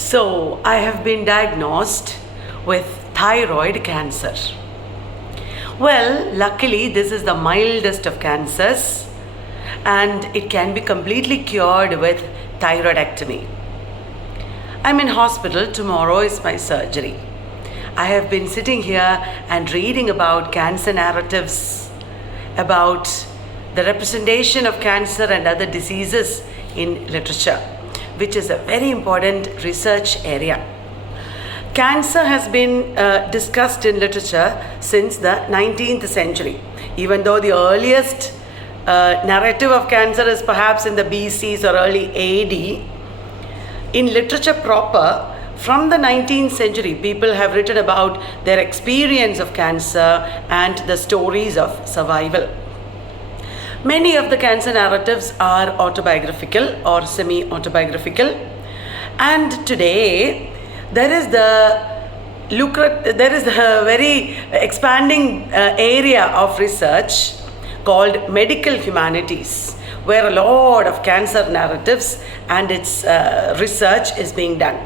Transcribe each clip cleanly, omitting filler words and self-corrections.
So, I have been diagnosed with thyroid cancer. Well, luckily, this is the mildest of cancers and it can be completely cured with thyroidectomy. I'm in hospital. Tomorrow is my surgery. I have been sitting here and reading about cancer narratives, about the representation of cancer and other diseases in literature, which is a very important research area. Cancer has been discussed in literature since the 19th century, even though the earliest narrative of cancer is perhaps in the BCs or early AD. In literature proper, from the 19th century, people have written about their experience of cancer and the stories of survival. Many of the cancer narratives are autobiographical or semi-autobiographical, and today there is the very expanding area of research called medical humanities, where a lot of cancer narratives and its research is being done.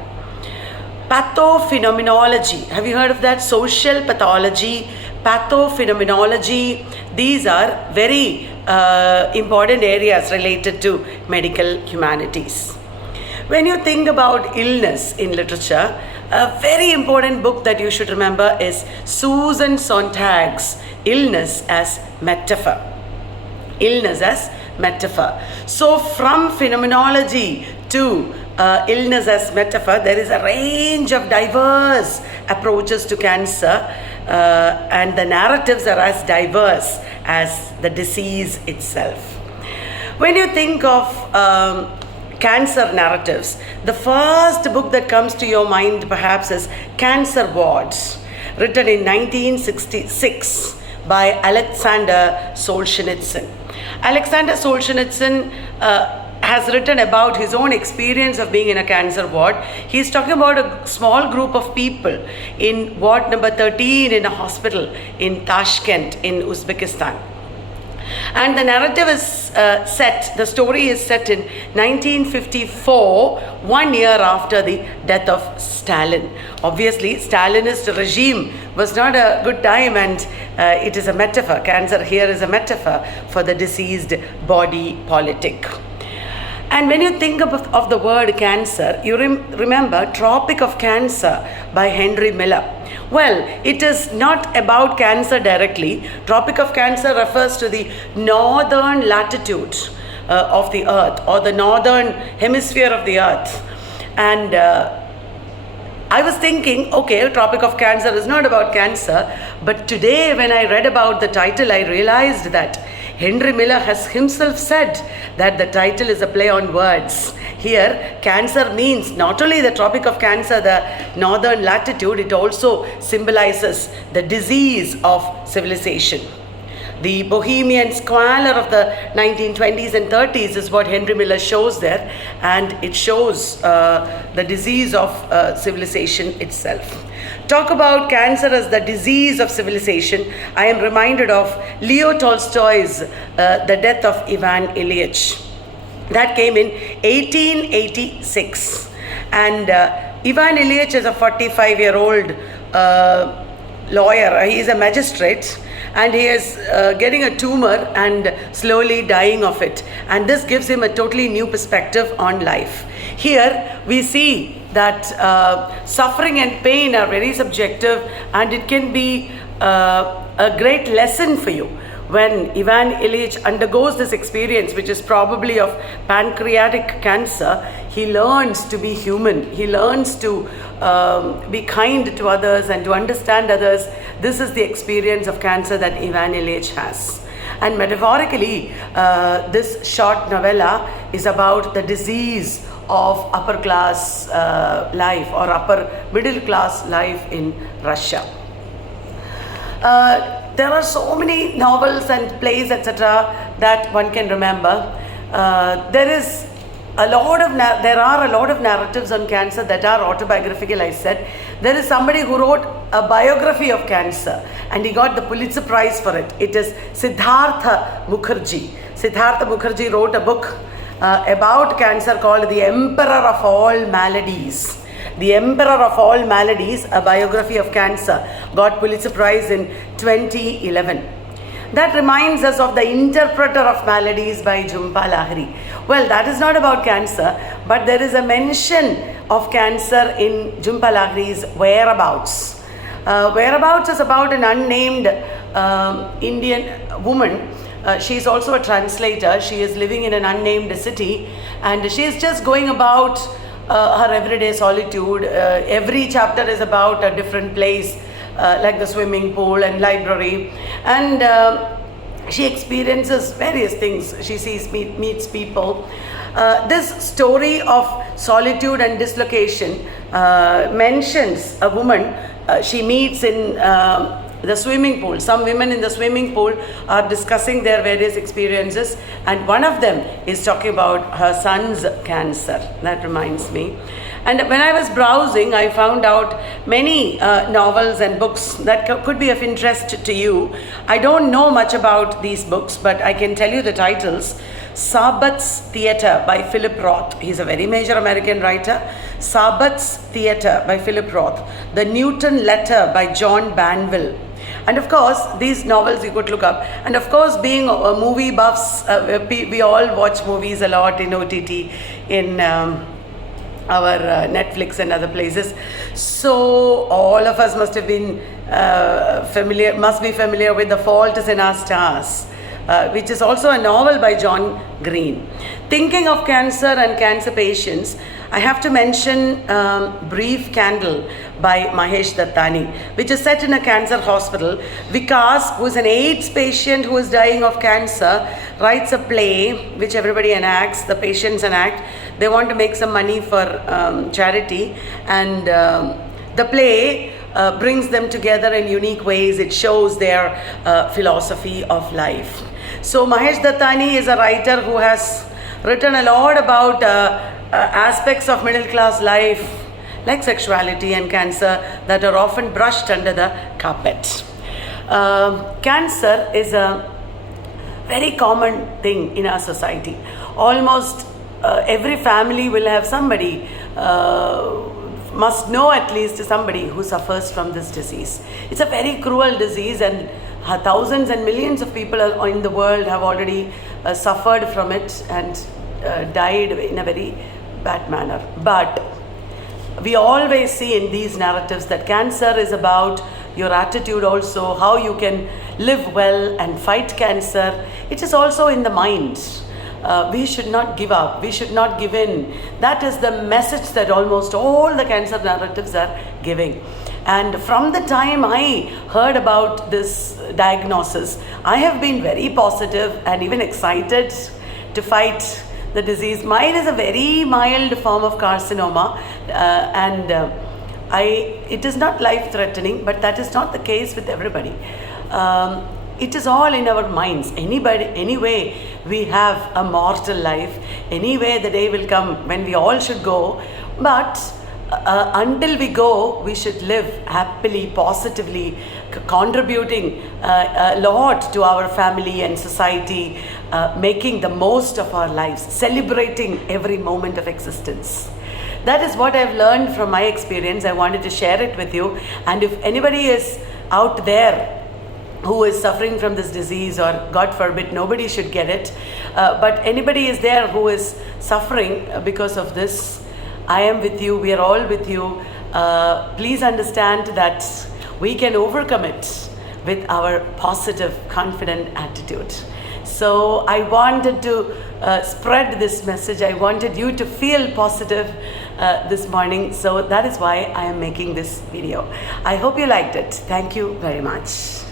Pathophenomenology, have you heard of that? Social pathology, pathophenomenology, these are very important areas related to medical humanities. When you think about illness in literature, a very important book that you should remember is Susan Sontag's Illness as Metaphor. Illness as Metaphor. So from phenomenology to illness as metaphor, there is a range of diverse approaches to cancer, and the narratives are as diverse as the disease itself. When you think of cancer narratives, the first book that comes to your mind perhaps is Cancer Wards, written in 1966 by Alexander Solzhenitsyn. Alexander Solzhenitsyn has written about his own experience of being in a cancer ward. He's talking about a small group of people in ward number 13 in a hospital in Tashkent in Uzbekistan. And the narrative is the story is set in 1954, 1 year after the death of Stalin. Obviously, Stalinist regime was not a good time, and it is a metaphor. Cancer here is a metaphor for the diseased body politic. And when you think of the word cancer, you remember Tropic of Cancer by Henry Miller. Well, it is not about cancer directly. Tropic of Cancer refers to the northern latitude of the earth, or the northern hemisphere of the earth. And I was thinking, okay, Tropic of Cancer is not about cancer, but today when I read about the title, I realized that Henry Miller has himself said that the title is a play on words. Here, cancer means not only the Tropic of Cancer, the northern latitude, it also symbolizes the disease of civilization. The bohemian squalor of the 1920s and 30s is what Henry Miller shows there, and it shows the disease of civilization itself. Talk about cancer as the disease of civilization. I am reminded of Leo Tolstoy's The Death of Ivan Ilyich. That came in 1886. And Ivan Ilyich is a 45-year-old lawyer. He is a magistrate, and he is getting a tumor and slowly dying of it. And this gives him a totally new perspective on life. Here we see that suffering and pain are very subjective, and it can be a great lesson for you. When Ivan Ilyich undergoes this experience, which is probably of pancreatic cancer, he learns to be human. He learns to be kind to others and to understand others. This is the experience of cancer that Ivan Ilyich has. And metaphorically, this short novella is about the disease of upper class life or upper middle class life in Russia. There are so many novels and plays, etc., that one can remember. There are a lot of narratives on cancer that are autobiographical. I said there is somebody who wrote a biography of cancer, and he got the Pulitzer Prize for it. It is Siddhartha Mukherjee. Siddhartha Mukherjee wrote a book about cancer called The Emperor of All Maladies. The Emperor of All Maladies, a biography of cancer, got Pulitzer Prize in 2011. That reminds us of The Interpreter of Maladies by Jhumpa Lahiri. Well, that is not about cancer, but there is a mention of cancer in Jhumpa Lahiri's Whereabouts. Whereabouts is about an unnamed Indian woman. She is also a translator. She is living in an unnamed city, and she is just going about her everyday solitude. Every chapter is about a different place, like the swimming pool and library, and she experiences various things. She meets people. This story of solitude and dislocation mentions a woman she meets in the swimming pool. Some women in the swimming pool are discussing their various experiences, and one of them is talking about her son's cancer. That reminds me. And when I was browsing, I found out many novels and books that could be of interest to you. I don't know much about these books, but I can tell you the titles. Sabbath's Theatre by Philip Roth. He's a very major American writer. Sabbath's Theatre by Philip Roth. The Newton Letter by John Banville. And of course, these novels you could look up. And of course, being movie buffs, we all watch movies a lot in OTT, in our Netflix and other places. So all of us must have been familiar with The Fault is in Our Stars, which is also a novel by John Green. Thinking of cancer and cancer patients, I have to mention Brief Candle by Mahesh Dattani, which is set in a cancer hospital. Vikas, who is an AIDS patient who is dying of cancer, writes a play which everybody enacts, the patients enact. They want to make some money for charity, and the play brings them together in unique ways. It shows their philosophy of life. So Mahesh Dattani is a writer who has written a lot about aspects of middle class life, like sexuality and cancer, that are often brushed under the carpet. Cancer is a very common thing in our society. Almost every family will have somebody, must know at least somebody who suffers from this disease. It's a very cruel disease, and thousands and millions of people in the world have already suffered from it and died in a very bad manner. But we always see in these narratives that cancer is about your attitude also, how you can live well and fight cancer. It is also in the mind. We should not give up. We should not give in. That is the message that almost all the cancer narratives are giving. And from the time I heard about this diagnosis, I have been very positive and even excited to fight the disease. Mine is a very mild form of carcinoma, and it is not life-threatening, but that is not the case with everybody. It is all in our minds. Anyway, we have a mortal life. Anyway, the day will come when we all should go. But until we go, we should live happily, positively, contributing a lot to our family and society, making the most of our lives, celebrating every moment of existence. That is what I've learned from my experience. I wanted to share it with you. And if anybody is out there who is suffering from this disease, or God forbid, nobody should get it, but anybody is there who is suffering because of this, I am with you. We are all with you. Please understand that we can overcome it with our positive, confident attitude. So I wanted to spread this message. I wanted you to feel positive this morning. So that is why I am making this video. I hope you liked it. Thank you very much.